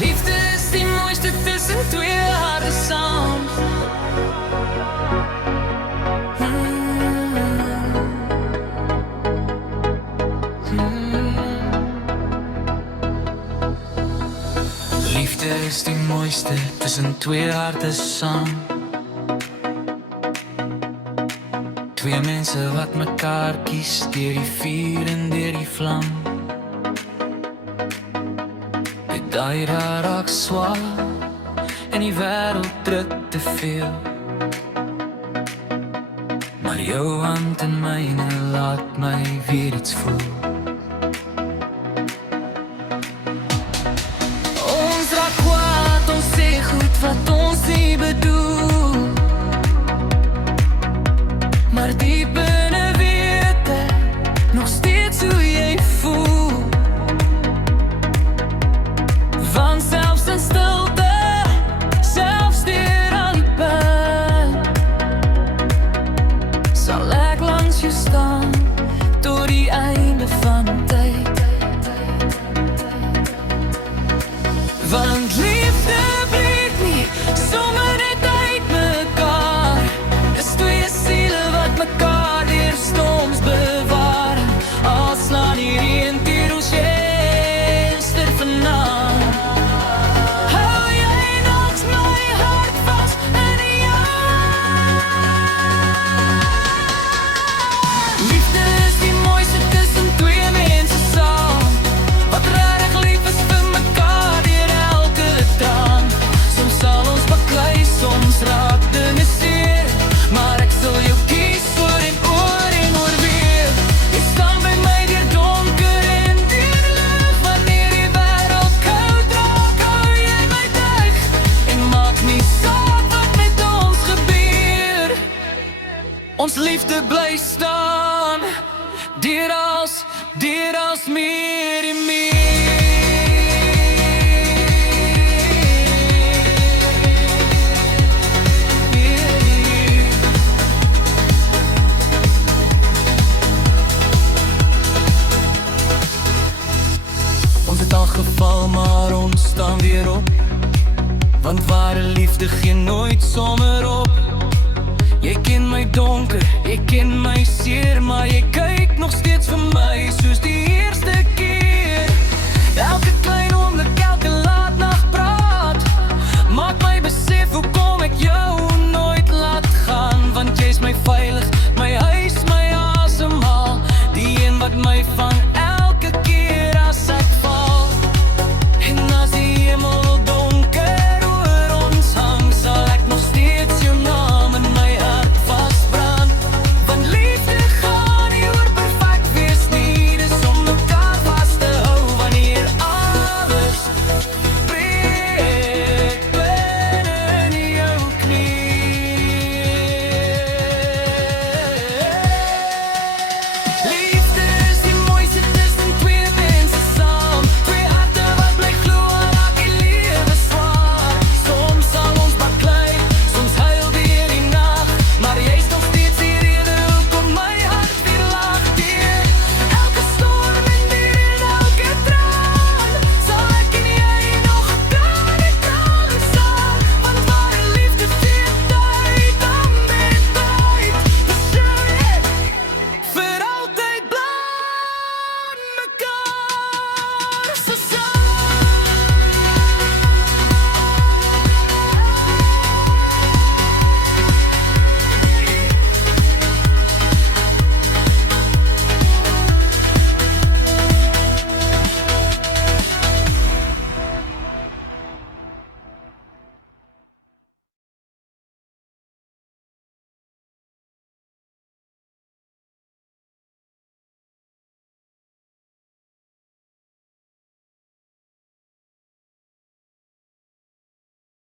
Liefde is die mooiste tussen twee harte saam. Liefde is die mooiste tussen twee harte saam. Twee mense wat mekaar kies, deur die vuur en deur die vlam. Die daai raak swaar en die wêreld druk te veel. Maar jou hand in myne laat my weer iets voel. Ons raak kwaad, ons sê goed wat ons nie bedoel. Maar diep binne weet ek nog steeds hoe jy voel. Want selfs in stilte, selfs deur al die pyn, sal ek langs jou staan tot die einde van tyd. Want liefde breek nie sommer net uit mekaar. Dis twee siele wat mekaar deur storms bewaar. Al slaan die reën deur ons venster vanaand, hou jy nog my hart vas in jou. Liefde is die mooiste tussen twee mense saam, wat regtig lief is vir mekaar deur elke traan. Soms sal ons baklei, soms raak dinge seer, maar ek sal jou kies oor en oor weer. Jy staan by my deur donker en deur lig, wanneer die wêreld koud raak, hou jy my dig, en maak nie saak wat met ons gebeur. Ons liefde bly staan, deur als meer en meer. Ons het al geval, maar ons staan weer op. Want ware liefde gee nooit sommer op. Jy ken my donker, jy ken my seer, maar jy kyk nog steeds vir my soos die eerste keer.